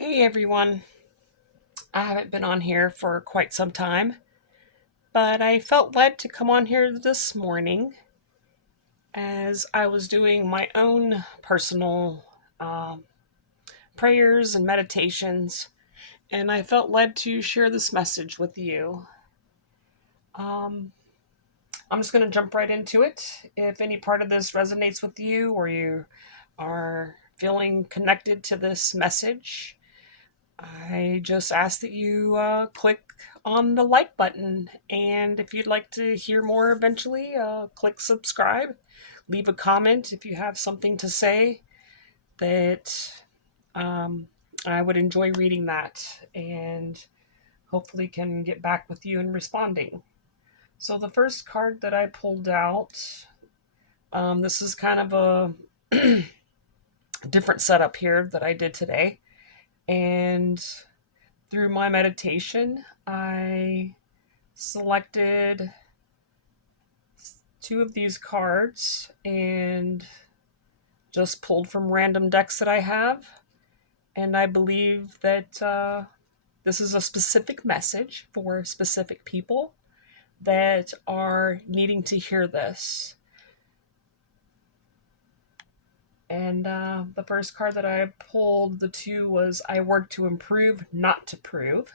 Hey everyone. I haven't been on here for quite some time, but I felt led to come on here this morning as I was doing my own personal um, prayers and meditations, and I felt led to share this message with you. Um, I'm just going to jump right into it. If any part of this resonates with you or you are feeling connected to this message, I just ask that you click on the like button. And if you'd like to hear more eventually, click subscribe. Leave a comment if you have something to say that um, I would enjoy reading that and hopefully can get back with you in responding. So, the first card that I pulled out, this is kind of a different setup here that I did today. And through my meditation, I selected two of these cards and just pulled from random decks that I have. And I believe that this is a specific message for specific people that are needing to hear this. And the first card that I pulled, the two, was I work to improve, not to prove.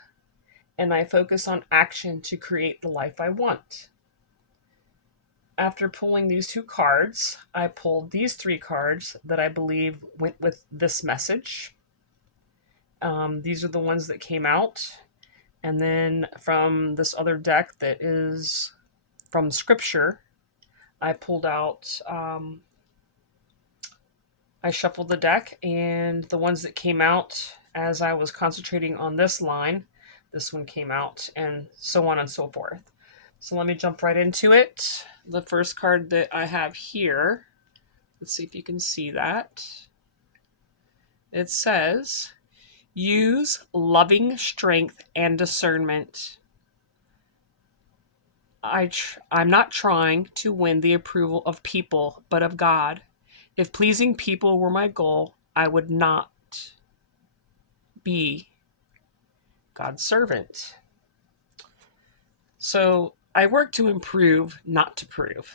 And I focus on action to create the life I want. After pulling these two cards, I pulled these three cards that I believe went with this message. These are the ones that came out. And then from this other deck that is from Scripture, I pulled out, I shuffled the deck, and the ones that came out as I was concentrating on this line, this one came out, and so on and so forth. So let me jump right into it. The first card that I have here, let's see if you can see that. It says, use loving strength and discernment. I'm not trying to win the approval of people, but of God. If pleasing people were my goal, I would not be God's servant. So I work to improve, not to prove.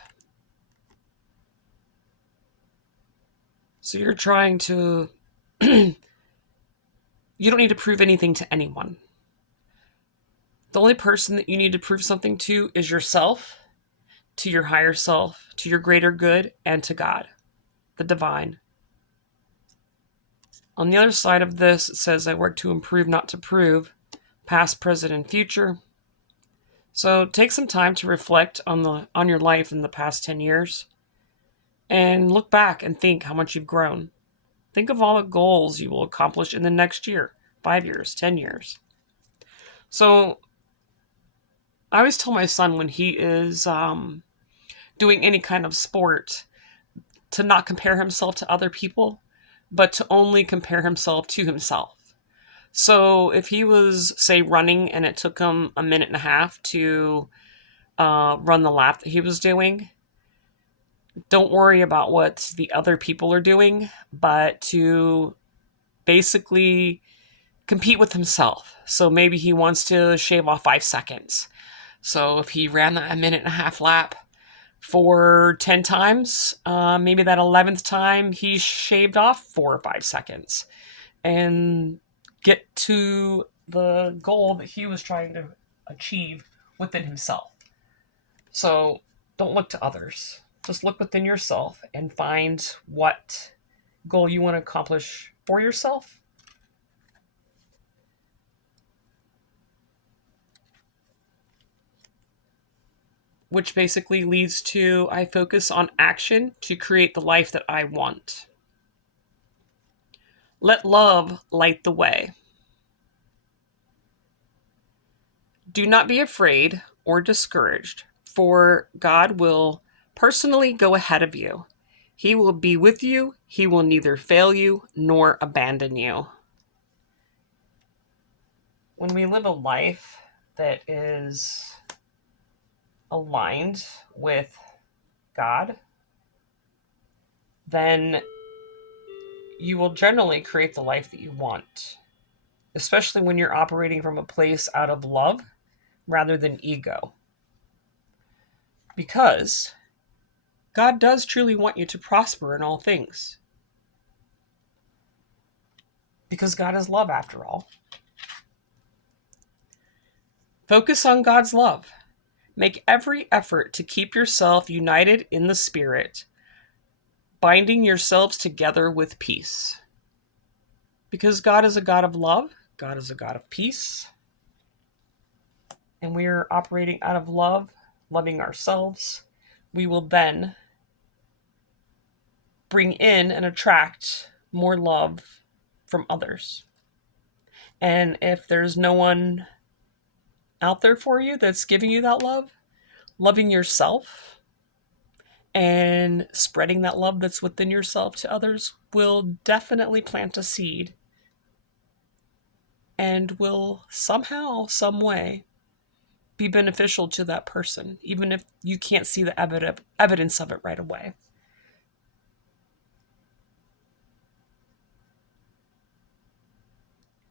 So you're trying to, you don't need to prove anything to anyone. The only person that you need to prove something to is yourself, to your higher self, to your greater good, and to God, the divine. On the other side of this, it says, I work to improve, not to prove, past, present, and future. So take some time to reflect on your life in the past 10 years and look back and think how much you've grown. Think of all the goals you will accomplish in the next year, 5 years, 10 years. So I always tell my son when he is doing any kind of sport to not compare himself to other people, but to only compare himself to himself. So if he was, say, running and it took him a minute and a half to run the lap that he was doing, don't worry about what the other people are doing, but to basically compete with himself. So maybe he wants to shave off 5 seconds. So if he ran a minute and a half lap for 10 times, maybe that 11th time he shaved off 4 or 5 seconds and get to the goal that he was trying to achieve within himself. So don't look to others. Just look within yourself and find what goal you want to accomplish for yourself. Which basically leads to I focus on action to create the life that I want. Let love light the way. Do not be afraid or discouraged, for God will personally go ahead of you. He will be with you. He will neither fail you nor abandon you. When we live a life that is aligned with God, then you will generally create the life that you want. especially when you're operating from a place out of love rather than ego. Because God does truly want you to prosper in all things. Because God is love, after all. Focus on God's love. Make every effort to keep yourself united in the Spirit, binding yourselves together with peace. Because God is a God of love, God is a God of peace, and we are operating out of love, loving ourselves, we will then bring in and attract more love from others. And if there's no one out there for you that's giving you that love, loving yourself and spreading that love that's within yourself to others will definitely plant a seed and will somehow, some way, be beneficial to that person, even if you can't see the evidence of it right away.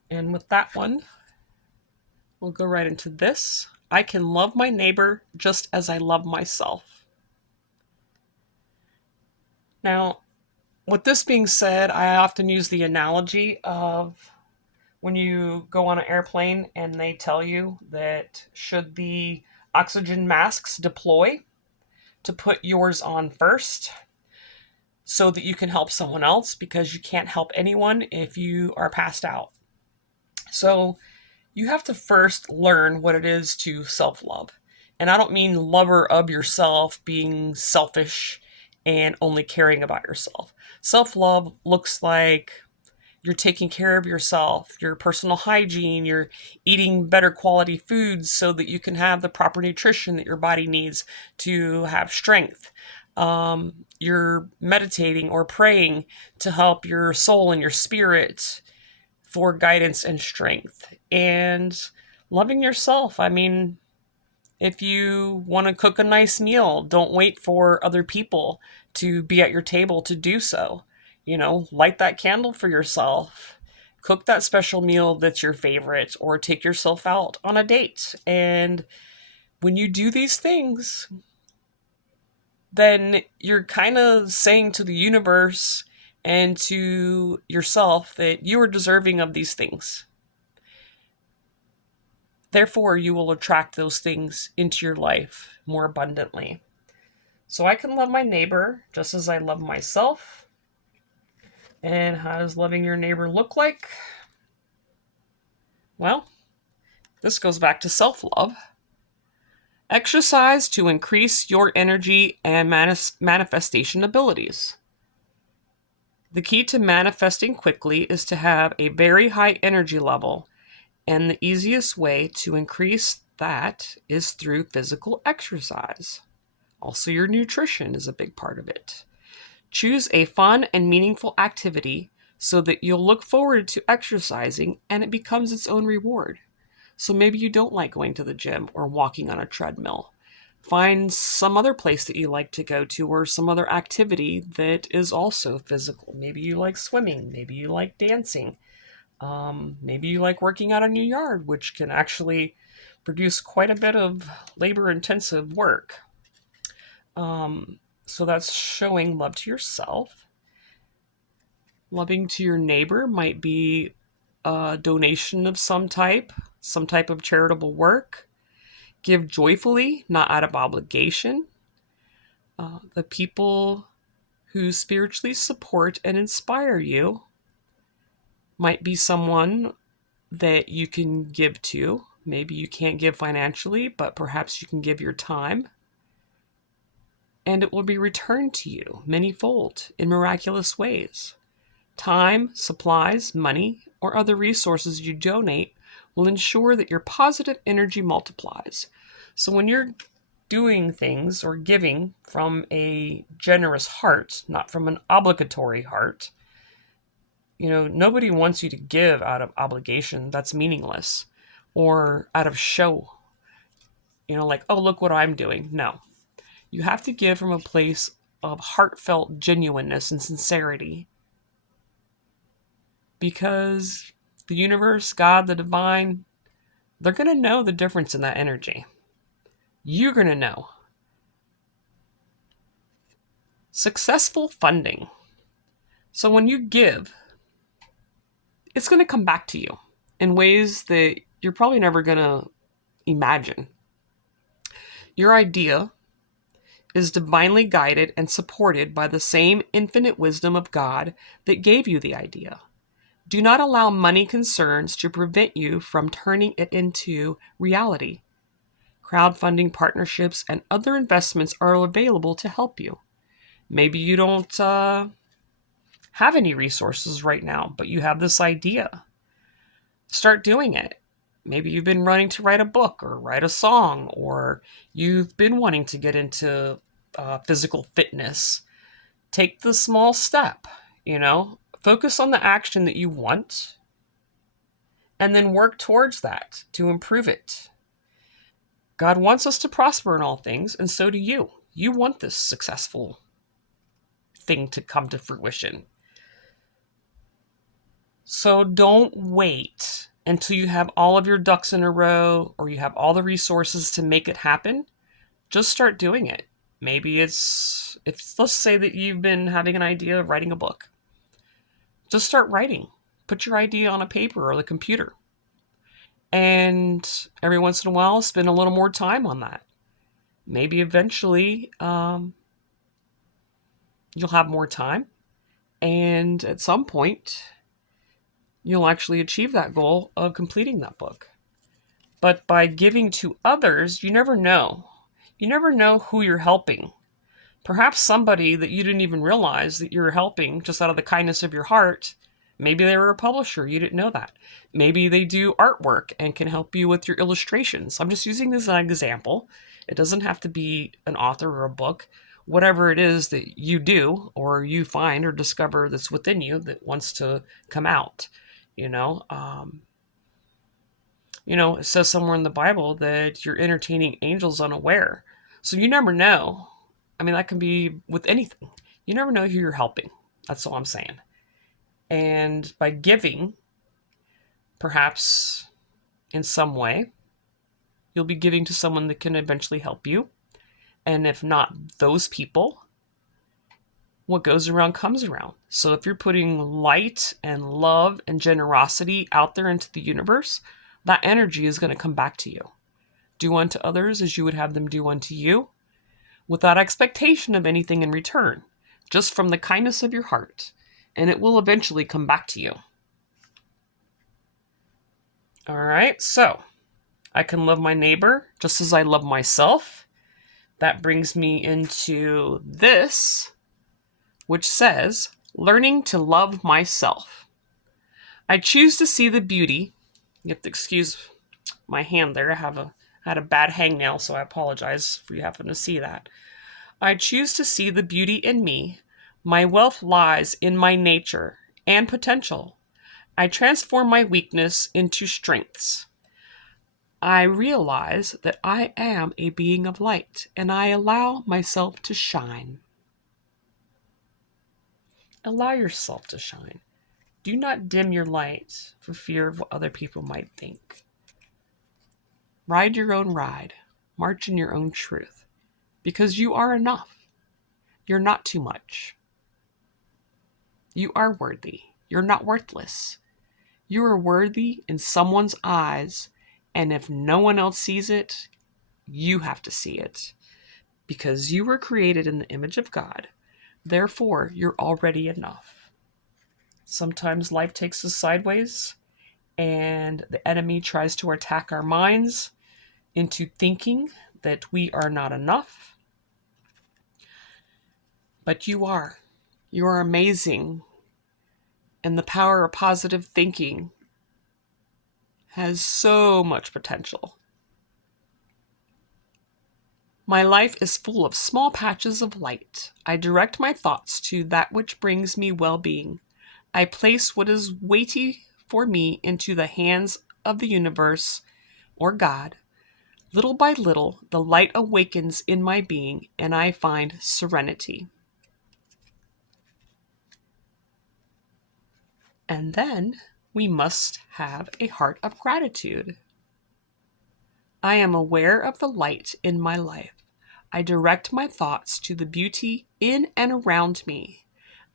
And with that one, we'll go right into this. I can love my neighbor just as I love myself. Now, with this being said, I often use the analogy of when you go on an airplane and they tell you that should the oxygen masks deploy, to put yours on first so that you can help someone else, because you can't help anyone if you are passed out. So you have to first learn what it is to self-love. And I don't mean lover of yourself, being selfish and only caring about yourself. Self-love looks like you're taking care of yourself, your personal hygiene, you're eating better quality foods so that you can have the proper nutrition that your body needs to have strength. You're meditating or praying to help your soul and your spirit for guidance and strength. And loving yourself. I mean, if you want to cook a nice meal, don't wait for other people to be at your table to do so. Light that candle for yourself. Cook that special meal that's your favorite, or take yourself out on a date. And when you do these things, then you're kind of saying to the universe and to yourself that you are deserving of these things. Therefore, you will attract those things into your life more abundantly. So I can love my neighbor just as I love myself. And how does loving your neighbor look like? Well, this goes back to self-love. Exercise to increase your energy and manifestation abilities. The key to manifesting quickly is to have a very high energy level, and the easiest way to increase that is through physical exercise. Also, your nutrition is a big part of it. Choose a fun and meaningful activity so that you'll look forward to exercising and it becomes its own reward. So maybe you don't like going to the gym or walking on a treadmill. Find some other place that you like to go to, or some other activity that is also physical. Maybe you like swimming. Maybe you like dancing. Maybe you like working out in your yard, which can actually produce quite a bit of labor-intensive work. So that's showing love to yourself. Loving to your neighbor might be a donation of some type of charitable work. Give joyfully, not out of obligation. The people who spiritually support and inspire you might be someone that you can give to. Maybe you can't give financially, but perhaps you can give your time. And it will be returned to you manyfold in miraculous ways. Time, supplies, money, or other resources you donate will ensure that your positive energy multiplies. So when you're doing things or giving from a generous heart, not from an obligatory heart, nobody wants you to give out of obligation. That's meaningless. Or out of show. Like, oh, look what I'm doing. No. You have to give from a place of heartfelt genuineness and sincerity. Because the universe, God, the divine, they're going to know the difference in that energy. You're going to know. Successful funding. So when you give, it's going to come back to you in ways that you're probably never going to imagine. Your idea is divinely guided and supported by the same infinite wisdom of God that gave you the idea. Do not allow money concerns to prevent you from turning it into reality. Crowdfunding partnerships and other investments are available to help you. Maybe you don't have any resources right now, but you have this idea. Start doing it. Maybe you've been wanting to write a book or write a song, or you've been wanting to get into physical fitness. Take the small step, focus on the action that you want, and then work towards that to improve it. God wants us to prosper in all things, and so do you. You want this successful thing to come to fruition. So don't wait until you have all of your ducks in a row or you have all the resources to make it happen. Just start doing it. Maybe let's say that you've been having an idea of writing a book. Just start writing. Put your idea on a paper or the computer. And every once in a while, spend a little more time on that. Maybe eventually you'll have more time. And at some point, you'll actually achieve that goal of completing that book. But by giving to others, you never know. You never know who you're helping. Perhaps somebody that you didn't even realize that you're helping just out of the kindness of your heart. Maybe they were a publisher. You didn't know that. Maybe they do artwork and can help you with your illustrations. I'm just using this as an example. It doesn't have to be an author or a book. Whatever it is that you do or you find or discover that's within you that wants to come out. It says somewhere in the Bible that you're entertaining angels unaware. So you never know. I mean, that can be with anything. You never know who you're helping. That's all I'm saying. And by giving, perhaps in some way, you'll be giving to someone that can eventually help you. And if not those people, what goes around comes around. So if you're putting light and love and generosity out there into the universe, that energy is going to come back to you. Do unto others as you would have them do unto you, without expectation of anything in return, just from the kindness of your heart, and it will eventually come back to you. All right, so I can love my neighbor just as I love myself. That brings me into this, which says, learning to love myself. I choose to see the beauty. You have to excuse my hand there. I had a bad hangnail, so I apologize for you having to see that. I choose to see the beauty in me. My wealth lies in my nature and potential. I transform my weakness into strengths. I realize that I am a being of light, and I allow myself to shine. Allow yourself to shine. Do not dim your light for fear of what other people might think. Ride your own ride. March in your own truth. Because you are enough. You're not too much. You are worthy. You're not worthless. You are worthy in someone's eyes, and if no one else sees it, you have to see it. Because you were created in the image of God. Therefore, you're already enough. Sometimes life takes us sideways, and the enemy tries to attack our minds into thinking that we are not enough. But you are. You are amazing. And the power of positive thinking has so much potential. My life is full of small patches of light. I direct my thoughts to that which brings me well-being. I place what is weighty for me into the hands of the universe or God. Little by little, the light awakens in my being, and I find serenity. And then we must have a heart of gratitude. I am aware of the light in my life. I direct my thoughts to the beauty in and around me.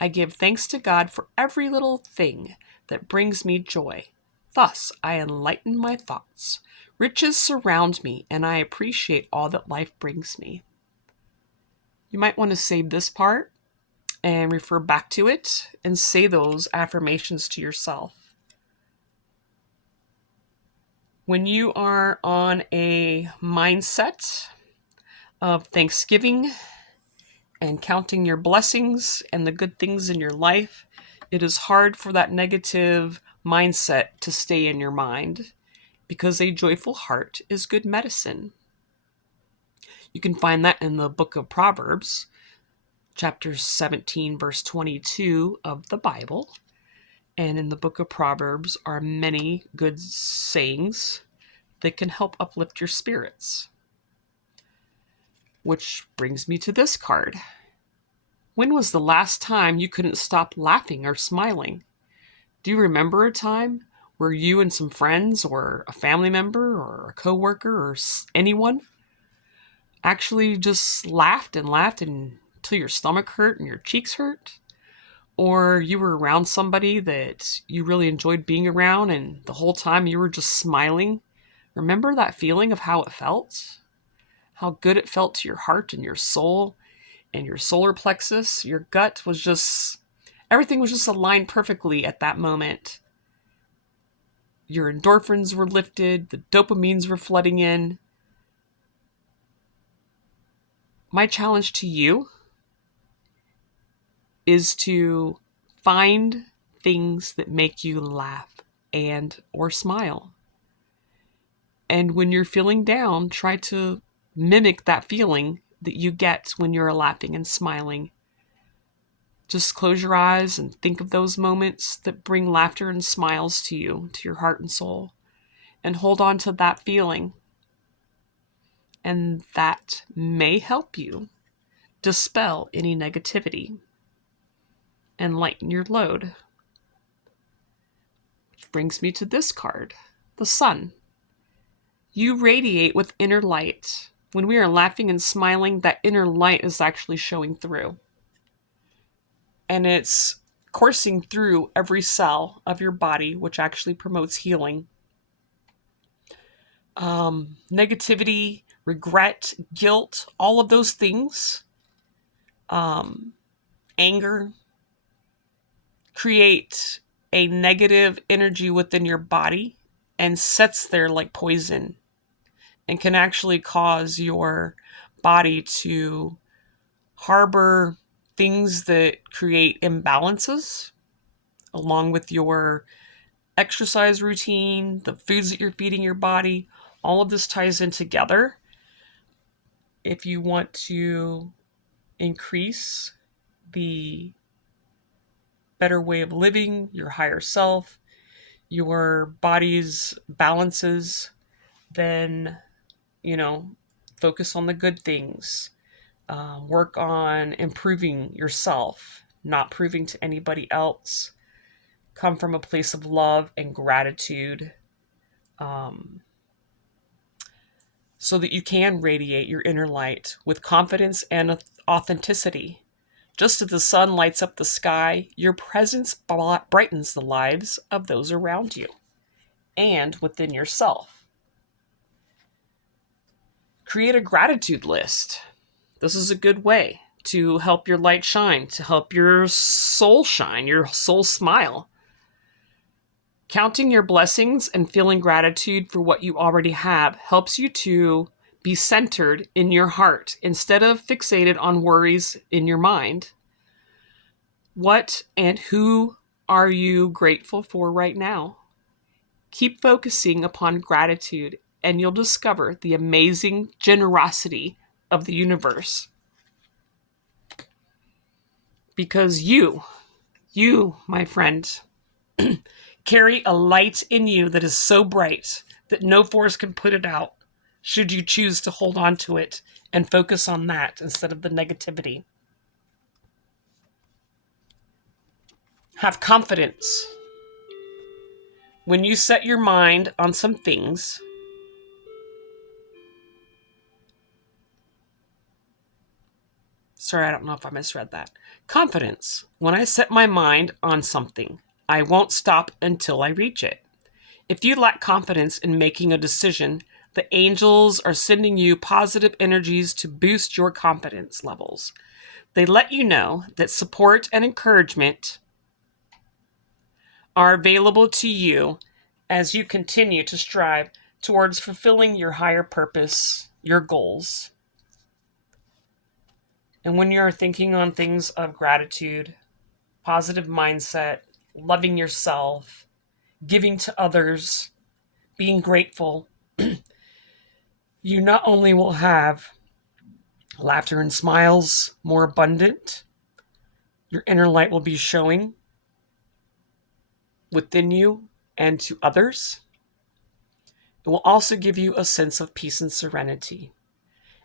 I give thanks to God for every little thing that brings me joy. Thus, I enlighten my thoughts. Riches surround me, and I appreciate all that life brings me. You might want to save this part and refer back to it and say those affirmations to yourself. When you are on a mindset of thanksgiving and counting your blessings and the good things in your life, it is hard for that negative mindset to stay in your mind because a joyful heart is good medicine. You can find that in the book of Proverbs, chapter 17, verse 22 of the Bible. And in the book of Proverbs are many good sayings that can help uplift your spirits. Which brings me to this card. When was the last time you couldn't stop laughing or smiling? Do you remember a time where you and some friends or a family member or a coworker or anyone actually just laughed until your stomach hurt and your cheeks hurt? Or you were around somebody that you really enjoyed being around and the whole time you were just smiling? Remember that feeling of how it felt? How good it felt to your heart and your soul and your solar plexus? Your gut was just, everything was just aligned perfectly at that moment. Your endorphins were lifted, the dopamines were flooding in. My challenge to you is to find things that make you laugh and or smile. And when you're feeling down, try to mimic that feeling that you get when you're laughing and smiling. Just close your eyes and think of those moments that bring laughter and smiles to you, to your heart and soul, and hold on to that feeling. And that may help you dispel any negativity and lighten your load. Which brings me to this card, the sun. You radiate with inner light. When we are laughing and smiling, that inner light is actually showing through. And it's coursing through every cell of your body, which actually promotes healing. Negativity, regret, guilt, all of those things, anger, create a negative energy within your body and sits there like poison and can actually cause your body to harbor things that create imbalances along with your exercise routine, the foods that you're feeding your body. All of this ties in together. If you want to increase the better way of living, your higher self, your body's balances, then, focus on the good things. Work on improving yourself, not proving to anybody else. Come from a place of love and gratitude, so that you can radiate your inner light with confidence and authenticity. Just as the sun lights up the sky, your presence brightens the lives of those around you and within yourself. Create a gratitude list. This is a good way to help your light shine, to help your soul shine, your soul smile. Counting your blessings and feeling gratitude for what you already have helps you to be centered in your heart instead of fixated on worries in your mind. What and who are you grateful for right now? Keep focusing upon gratitude and you'll discover the amazing generosity of the universe. Because you, my friend, carry a light in you that is so bright that no force can put it out, should you choose to hold on to it and focus on that instead of the negativity. Have confidence When you set your mind on some things, sorry, I don't know if I misread that. Confidence. When I set my mind on something, I won't stop until I reach it. If you lack confidence in making a decision, the angels are sending you positive energies to boost your confidence levels. They let you know that support and encouragement are available to you as you continue to strive towards fulfilling your higher purpose, your goals. And when you're thinking on things of gratitude, positive mindset, loving yourself, giving to others, being grateful, you not only will have laughter and smiles more abundant, your inner light will be showing within you and to others. It will also give you a sense of peace and serenity.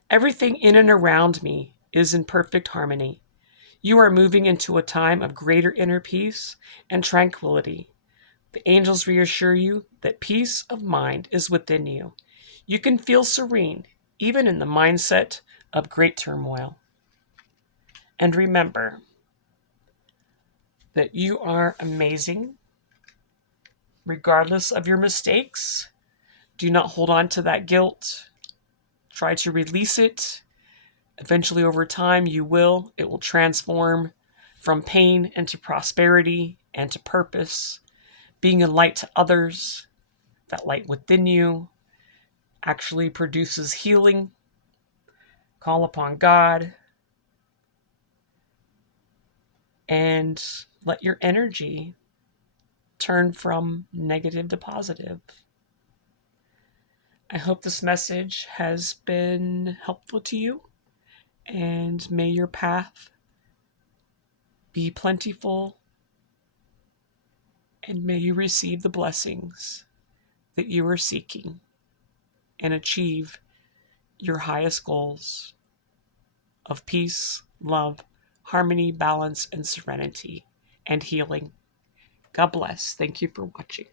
Everything in and around me is in perfect harmony. You are moving into a time of greater inner peace and tranquility. The angels reassure you that peace of mind is within you. You can feel serene, even in the mindset of great turmoil. And remember that you are amazing, regardless of your mistakes. Do not hold on to that guilt. Try to release it. Eventually, over time, you will. It will transform from pain into prosperity and to purpose. Being a light to others, that light within you actually produces healing. Call upon God and let your energy turn from negative to positive. I hope this message has been helpful to you, and may your path be plentiful, and may you receive the blessings that you are seeking and achieve your highest goals of peace, love, harmony, balance, and serenity, and healing. God bless. Thank you for watching.